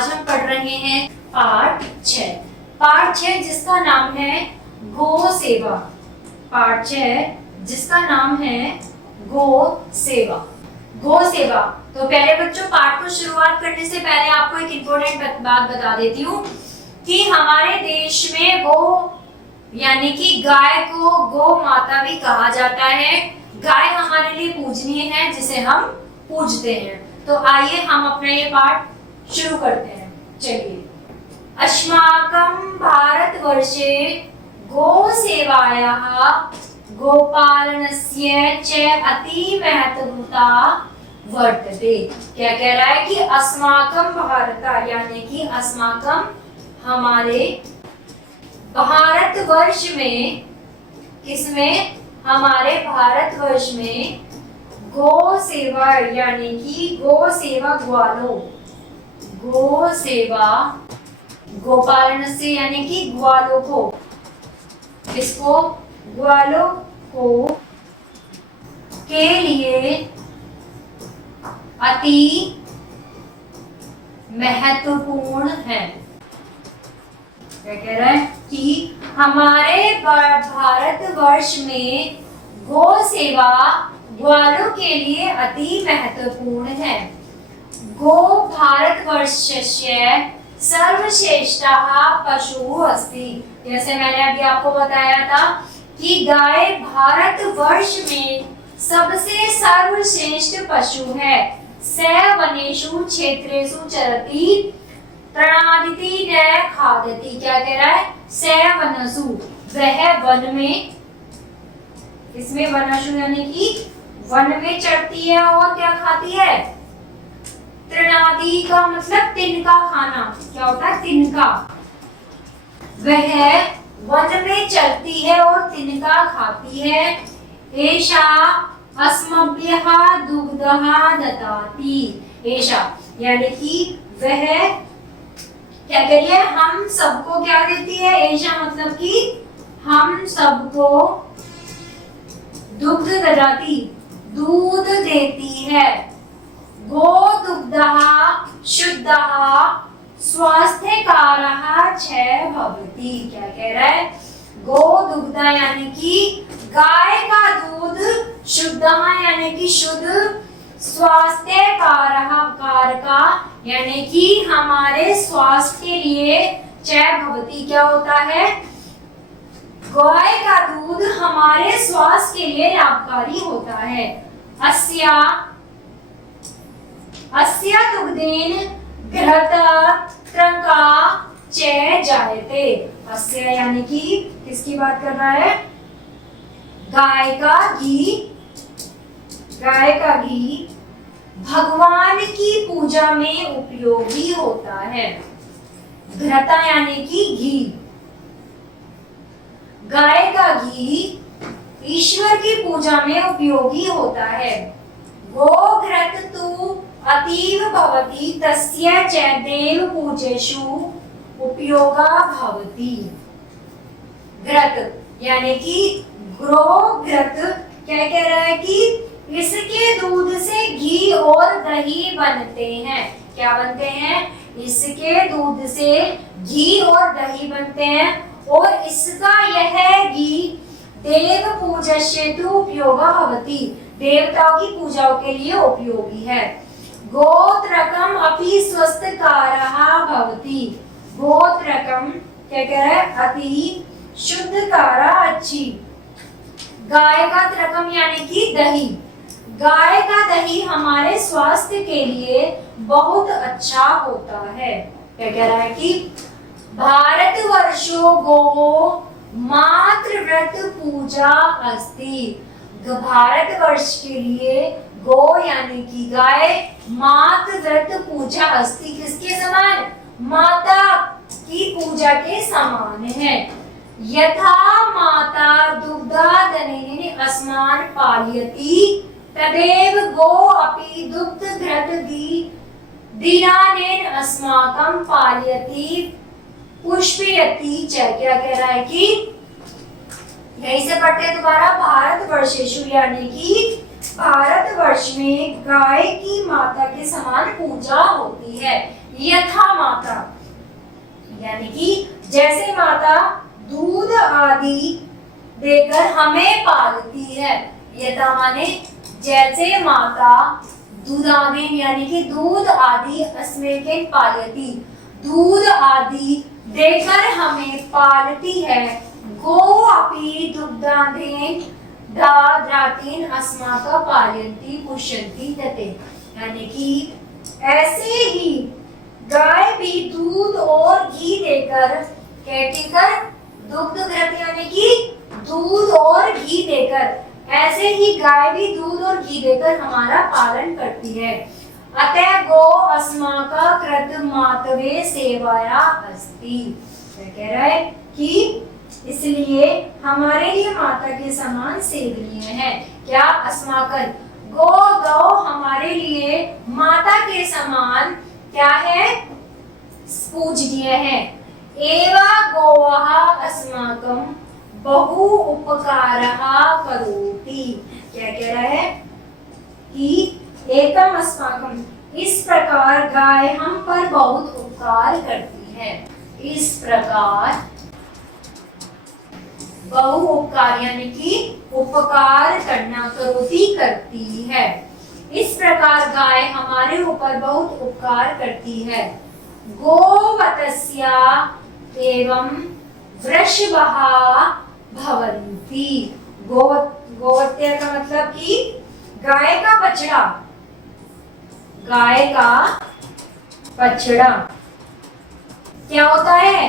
आज हम पढ़ रहे हैं पाठ 6। पाठ 6 जिसका नाम है गो सेवा। पाठ 6 जिसका नाम है गो सेवा। गो सेवा। तो पहले बच्चों, पाठ को शुरुआत करने से पहले आपको एक इम्पोर्टेंट बात बता देती हूँ कि हमारे देश में गो यानी कि गाय को गो माता भी कहा जाता है। गाय हमारे लिए पूजनीय है जिसे हम पूजते हैं। तो आइए हम अपना ये पाठ शुरू करते हैं। चलिए। अस्माकं भारतवर्षे गो सेवायाः गोपालनस्य च अति महत्वता वर्तते। क्या कह रहा है कि अस्माकं भारत यानी कि अस्माकं हमारे भारतवर्ष में, किसमें? हमारे भारतवर्ष में गो सेवा यानी कि गो सेवा ग्वालों, गो सेवा गोपालन से यानी कि ग्वालों को, इसको ग्वालों को के लिए अति महत्वपूर्ण है। क्या कह रहा है कि हमारे भारतवर्ष में गो सेवा ग्वालों के लिए अति महत्वपूर्ण है। गो भारतवर्षस्य सर्वश्रेष्ठः पशुः अस्ति। जैसे मैंने अभी आपको बताया था कि गाय भारतवर्ष में सबसे सर्वश्रेष्ठ पशु है। स वनेषु क्षेत्रेषु चरति प्रणादिति न खादति। क्या कह रहा है? स वनसु, वह वन में, इसमें वनसु यानी कि वन में चढ़ती है और क्या खाती है? तृणादि का मतलब तिनका खाना। क्या होता है? तिनका। वह वन में चलती है और तिनका खाती है। एषा अस्मभ्यः दुग्धः ददाति। एषा यानी कि वह क्या करिए, हम सबको क्या देती है? एषा मतलब कि हम सबको दुग्ध ददाति, दूध देती है। गो दुग्धः शुद्धः स्वास्थ्यकारः च भवति। क्या कह रहा है? गो दुग्ध यानी कि गाय का दूध, शुद्ध यानी कि शुद्ध, स्वास्थ्यकारः कारका यानी कि हमारे स्वास्थ्य के लिए, च भवति क्या होता है? गाय का दूध हमारे स्वास्थ्य के लिए लाभकारी होता है। अस्या दुग्धेन घृतत्रंका च जायते। अस्या यानी कि किसकी बात कर रहा है? गाय का घी। गाय का घी भगवान की पूजा में उपयोगी होता है। घृता यानी कि घी। गाय का घी ईश्वर की पूजा में उपयोगी होता है। गोघृत तु अतीव भवति तस्य च देव पूजेषु उपयोगा भवति। घृत यानी कि गोघृत क्या कह रहा है कि इसके दूध से घी और दही बनते हैं। क्या बनते हैं? इसके दूध से घी और दही बनते हैं और इसका यह घी देव पूजस्येतु उपयोगा भवति, देवताओं की पूजाओं के लिए उपयोगी है। गोत्रकम अपि स्वस्थकारः भवति। गोत्रकम क्या कह रहा है? अति शुद्धकारा, अच्छी। गाय का त्रकम यानी कि दही। गाय का दही हमारे स्वास्थ्य के लिए बहुत अच्छा होता है। क्या कह रहा है कि भारतवर्षो गो मातृव्रत पूजा अस्ति। भारतवर्ष के लिए गो यानी कि गाय मातृव्रत पूजा अस्ति, किसके समान? माता की पूजा के समान है। यथा माता दुग्धादनेन अस्मान् पालयति तदेव गो अपि दुग्ध घृत दीनानेन अस्माकं पालयति पुष्पयति च। क्या कह रहा है कि यहीं से पढ़ते हैं दोबारा। भारतवर्षेषु यानी कि भारतवर्ष में गाय की माता के समान पूजा होती है। यथा माता, यानी कि जैसे माता दूध आदि देकर हमें पालती है। यथा माने जैसे माता दूध आदि, यानी कि दूध आदि अस्मेकेन पालयति, दूध आदि देकर हमें पालती है। गो अपि दुग्धादेन दाद्रातीन अस्माकं पालयन्ति पुष्यन्ति तते, यानी कि ऐसे ही गाय भी दूध और घी देकर, कहकर दुग्ध घृत यानी कि दूध और घी देकर, ऐसे ही गाय भी दूध और घी देकर हमारा पालन करती है। अतः गो अस्माकं कृत मातवे सेवाया अस्ति, कह रहा है कि इसलिए हमारे लिए माता के समान सेवनीय है। क्या? अस्माकं, गो गौ हमारे लिए माता के समान क्या है? पूजनीय है। एवा गोवः अस्माकं बहु उपकारः करोति, क्या कह रहा है कि एकम अस्माकं, इस प्रकार गाय हम पर बहुत उपकार करती है। इस प्रकार बहु उपकार यानी कि उपकार करना, करोति करती है। इस प्रकार गाय हमारे ऊपर बहुत उपकार करती है। गोवत्स्या एवं वृषभः भवन्ति, गोवत्या का मतलब कि गाय का बछड़ा, गाय का बछड़ा क्या होता है?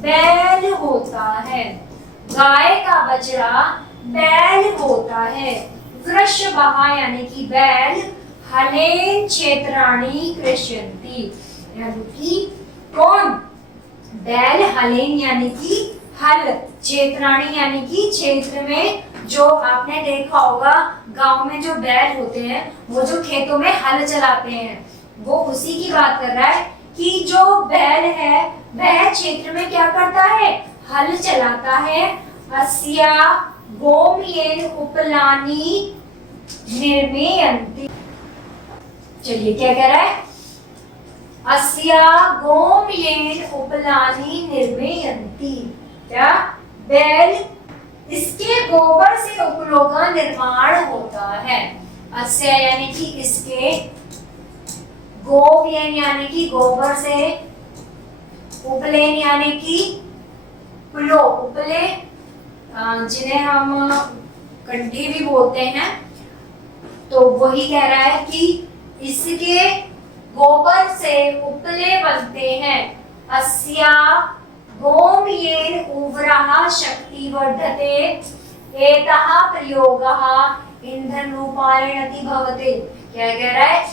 बैल होता है। गाय का बछड़ा बैल होता है। वृषभः यानी कि बैल, हलेन क्षेत्राणि कृष्यन्ति, यानी कि कौन? बैल, हलेन यानी कि हल, क्षेत्राणि यानी कि क्षेत्र में, जो आपने देखा होगा गांव में जो बैल होते हैं वो जो खेतों में हल चलाते हैं, वो उसी की बात कर रहा है कि जो बैल है वह क्षेत्र में क्या करता है? हल चलाता है। अस्या गोमयेन उपलानि निर्मेयन्ति, चलिए क्या कह रहा है? अस्या गोमयेन उपलानि निर्मेयन्ति, क्या? बैल, इसके गोबर से उपलों का निर्माण होता है। अस्या यानी कि इसके, गोमयेन यानी कि गोबर से, उपलेन यानी कि पुलो, उपले जिन्हें हम कंठी भी बोलते हैं, तो वही कह रहा है कि इसके गोबर से उपले बनते हैं। अस्या गोमयेन उर्वरः शक्ति वर्धते, एतः प्रयोगः ईंधन रूपायणति भवते, क्या कह रहा है?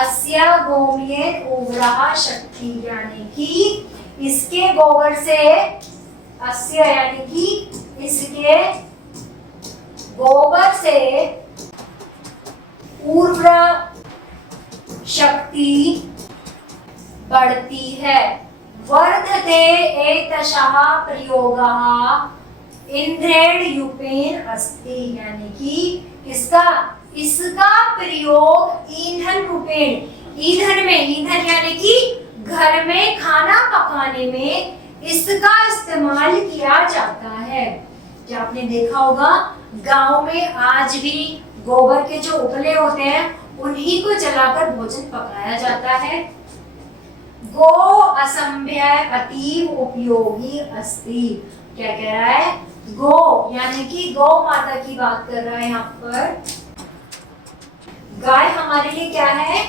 अस्या गोमयेन उर्वरः शक्ति, यानी कि इसके गोबर से, अस्या यानी कि इसके गोबर से उर्वरा शक्ति बढ़ती है। वर्धते एतशः प्रयोगः इंद्रेण यूपेन अस्ति, यानी कि किसका? इसका प्रयोग ईंधन रूपेण, ईंधन में, ईंधन यानी कि घर में खाना पकाने में इसका इस्तेमाल किया जाता है। क्या आपने देखा होगा गांव में आज भी गोबर के जो उपले होते हैं उन्हीं को जलाकर भोजन पकाया जाता है। गो असंभ्य अतीव उपयोगी अस्ति, क्या कह रहा है? गो यानी कि गौ माता की बात कर रहा है यहाँ पर। गाय हमारे लिए क्या है?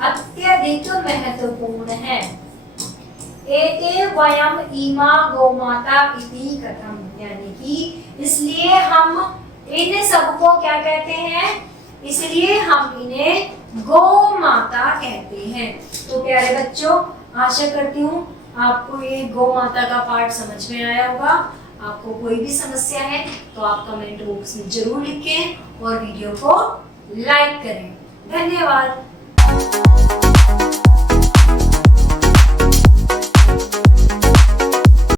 अत्यधिक महत्वपूर्ण है। एते वयम इमा गौमाता इति कथम, यानी कि इसलिए हम इन सबको क्या कहते हैं? इसलिए हम इन्हें गौ माता कहते हैं। तो प्यारे बच्चों, आशा करती हूँ आपको ये गौ माता का पाठ समझ में आया होगा। आपको कोई भी समस्या है तो आप कमेंट बॉक्स में जरूर लिखें और वीडियो को लाइक करें। धन्यवाद।